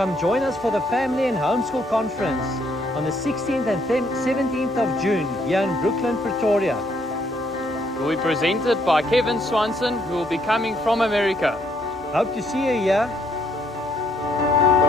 come join us for the Family and Homeschool Conference on the 16th and 17th of June here in Brooklyn, Pretoria. It will be presented by Kevin Swanson, who will be coming from America. Hope to see you here.